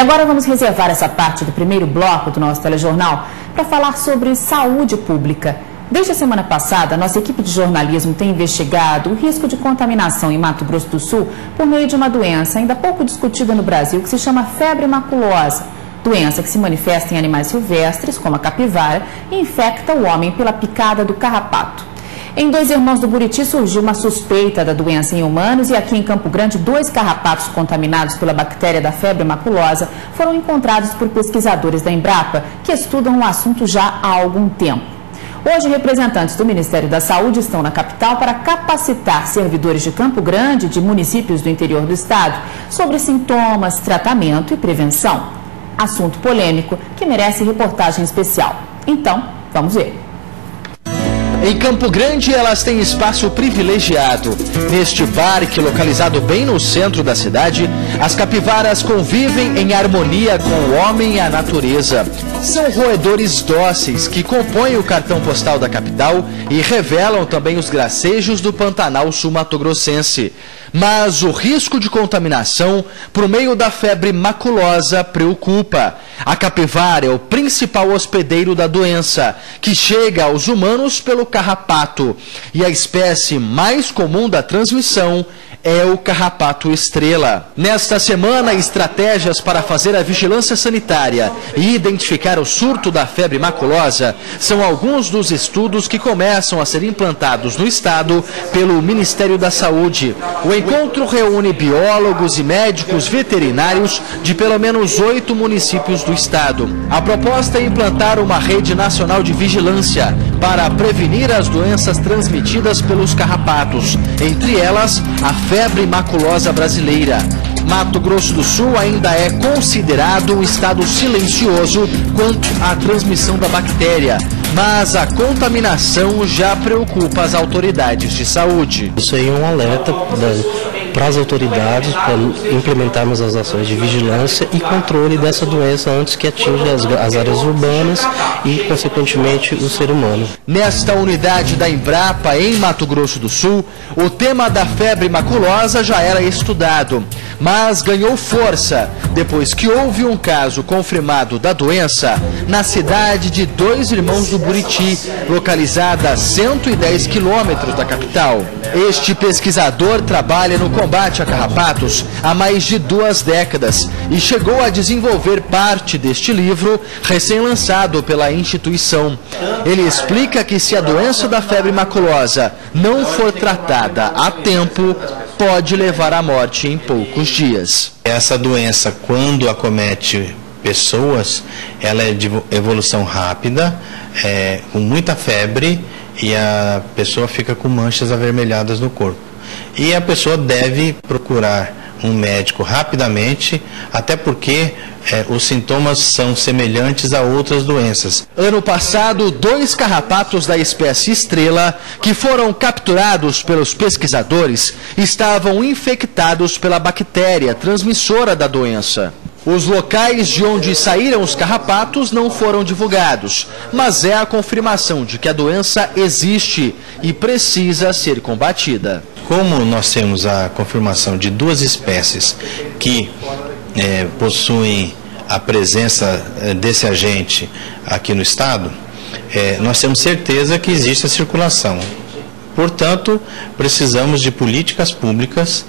agora vamos reservar essa parte do primeiro bloco do nosso telejornal para falar sobre saúde pública. Desde a semana passada, nossa equipe de jornalismo tem investigado o risco de contaminação em Mato Grosso do Sul por meio de uma doença ainda pouco discutida no Brasil, que se chama febre maculosa. Doença que se manifesta em animais silvestres, como a capivara, e infecta o homem pela picada do carrapato. Em Dois Irmãos do Buriti surgiu uma suspeita da doença em humanos e aqui em Campo Grande, 2 carrapatos contaminados pela bactéria da febre maculosa foram encontrados por pesquisadores da Embrapa, que estudam o assunto já há algum tempo. Hoje, representantes do Ministério da Saúde estão na capital para capacitar servidores de Campo Grande e de municípios do interior do estado sobre sintomas, tratamento e prevenção. Assunto polêmico que merece reportagem especial. Então, vamos ver. Em Campo Grande, elas têm espaço privilegiado. Neste parque, localizado bem no centro da cidade, as capivaras convivem em harmonia com o homem e a natureza. São roedores dóceis que compõem o cartão postal da capital e revelam também os gracejos do Pantanal sul-mato-grossense. Mas o risco de contaminação por meio da febre maculosa preocupa. A capivara é o principal hospedeiro da doença, que chega aos humanos pelo carrapato. E a espécie mais comum da transmissão é o carrapato estrela. Nesta semana, estratégias para fazer a vigilância sanitária e identificar o surto da febre maculosa são alguns dos estudos que começam a ser implantados no estado pelo Ministério da Saúde. O encontro reúne biólogos e médicos veterinários de pelo menos 8 municípios do estado. A proposta é implantar uma rede nacional de vigilância para prevenir as doenças transmitidas pelos carrapatos, entre elas a febre maculosa brasileira. Mato Grosso do Sul ainda é considerado um estado silencioso quanto à transmissão da bactéria, mas a contaminação já preocupa as autoridades de saúde. Isso aí é um alerta para as autoridades, para implementarmos as ações de vigilância e controle dessa doença antes que atinja as áreas urbanas e, consequentemente, o ser humano. Nesta unidade da Embrapa, em Mato Grosso do Sul, o tema da febre maculosa já era estudado, mas ganhou força depois que houve um caso confirmado da doença na cidade de Dois Irmãos do Buriti, localizada a 110 quilômetros da capital. Este pesquisador trabalha no combate a carrapatos há mais de 2 décadas e chegou a desenvolver parte deste livro recém-lançado pela instituição. Ele explica que se a doença da febre maculosa não for tratada a tempo, pode levar à morte em poucos dias. Essa doença, quando acomete pessoas, ela é de evolução rápida, com muita febre, e a pessoa fica com manchas avermelhadas no corpo. E a pessoa deve procurar um médico rapidamente, até porque os sintomas são semelhantes a outras doenças. Ano passado, 2 carrapatos da espécie estrela, que foram capturados pelos pesquisadores, estavam infectados pela bactéria transmissora da doença. Os locais de onde saíram os carrapatos não foram divulgados, mas é a confirmação de que a doença existe e precisa ser combatida. Como nós temos a confirmação de 2 espécies que possuem a presença desse agente aqui no estado, nós temos certeza que existe a circulação. Portanto, precisamos de políticas públicas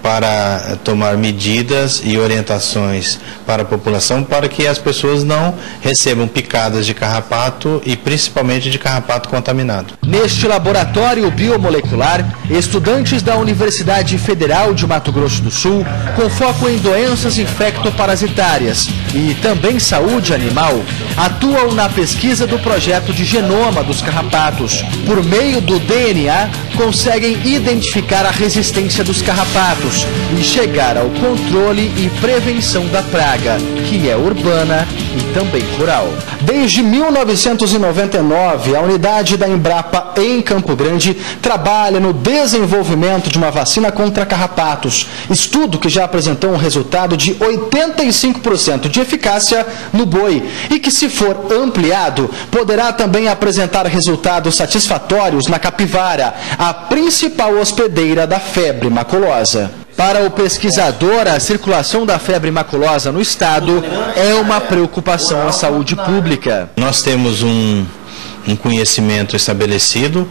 para tomar medidas e orientações para a população para que as pessoas não recebam picadas de carrapato e principalmente de carrapato contaminado. Neste laboratório biomolecular, estudantes da Universidade Federal de Mato Grosso do Sul, com foco em doenças infectoparasitárias e também saúde animal, atuam na pesquisa do projeto de genoma dos carrapatos. Por meio do DNA, conseguem identificar a resistência dos carrapatos e chegar ao controle e prevenção da praga, que é urbana e também rural. Desde 1999, a unidade da Embrapa em Campo Grande trabalha no desenvolvimento de uma vacina contra carrapatos, estudo que já apresentou um resultado de 85% de eficácia no boi e que, se for ampliado, poderá também apresentar resultados satisfatórios na capivara, a principal hospedeira da febre maculosa. Para o pesquisador, a circulação da febre maculosa no estado é uma preocupação à saúde pública. Nós temos um conhecimento estabelecido,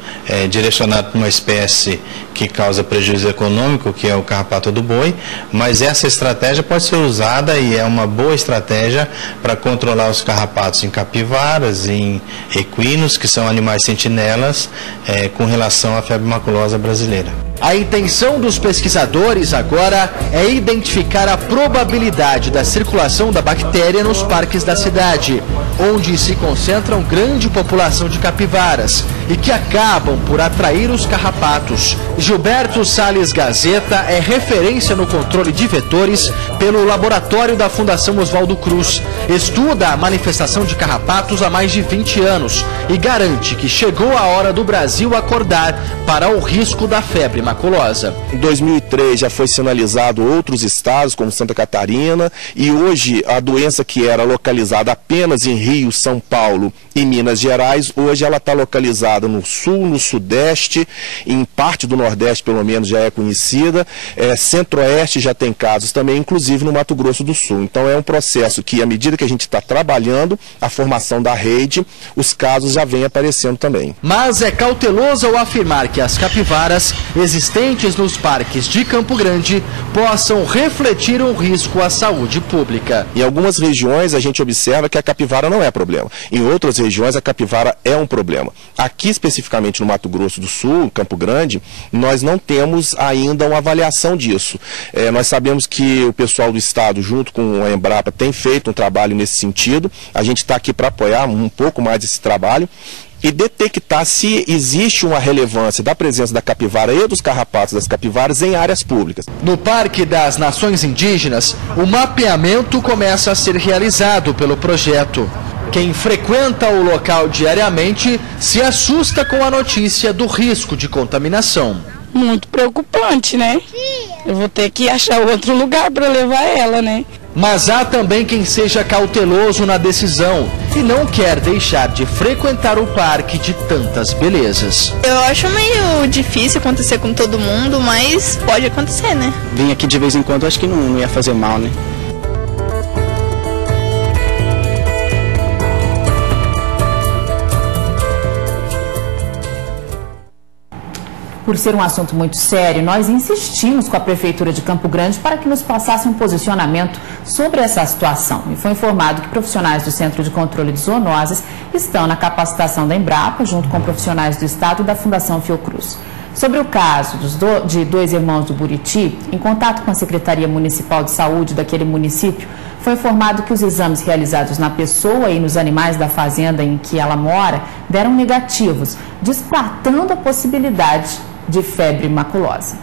direcionado para uma espécie que causa prejuízo econômico, que é o carrapato do boi, mas essa estratégia pode ser usada e é uma boa estratégia para controlar os carrapatos em capivaras, em equinos, que são animais sentinelas, com relação à febre maculosa brasileira. A intenção dos pesquisadores agora é identificar a probabilidade da circulação da bactéria nos parques da cidade, onde se concentram grande população de capivaras e que acabam por atrair os carrapatos. Gilberto Salles Gazeta é referência no controle de vetores pelo laboratório da Fundação Oswaldo Cruz. Estuda a manifestação de carrapatos há mais de 20 anos e garante que chegou a hora do Brasil acordar para o risco da febre maculosa. Em 2003 já foi sinalizado outros estados, como Santa Catarina, e hoje a doença que era localizada apenas em Rio, São Paulo e Minas Gerais, hoje ela está localizada no sul, no sudeste, em parte do nordeste pelo menos já é conhecida, centro-oeste já tem casos também, inclusive no Mato Grosso do Sul. Então é um processo que, à medida que a gente está trabalhando a formação da rede, os casos já vêm aparecendo também. Mas é cauteloso ao afirmar que as capivaras existentes nos parques de Campo Grande possam refletir um risco à saúde pública. Em algumas regiões a gente observa que a capivara não é problema. Em outras regiões a capivara é um problema. Aqui especificamente no Mato Grosso do Sul, em Campo Grande, nós não temos ainda uma avaliação disso. Nós sabemos que o pessoal do Estado, junto com a Embrapa, tem feito um trabalho nesse sentido. A gente está aqui para apoiar um pouco mais esse trabalho e detectar se existe uma relevância da presença da capivara e dos carrapatos das capivaras em áreas públicas. No Parque das Nações Indígenas, o mapeamento começa a ser realizado pelo projeto. Quem frequenta o local diariamente se assusta com a notícia do risco de contaminação. Muito preocupante, né? Eu vou ter que achar outro lugar para levar ela, né? Mas há também quem seja cauteloso na decisão e não quer deixar de frequentar o parque de tantas belezas. Eu acho meio difícil acontecer com todo mundo, mas pode acontecer, né? Vim aqui de vez em quando, acho que não ia fazer mal, né? Por ser um assunto muito sério, nós insistimos com a Prefeitura de Campo Grande para que nos passasse um posicionamento sobre essa situação. E foi informado que profissionais do Centro de Controle de Zoonoses estão na capacitação da Embrapa, junto com profissionais do Estado e da Fundação Fiocruz. Sobre o caso de dois irmãos do Buriti, em contato com a Secretaria Municipal de Saúde daquele município, foi informado que os exames realizados na pessoa e nos animais da fazenda em que ela mora deram negativos, descartando a possibilidade de febre maculosa.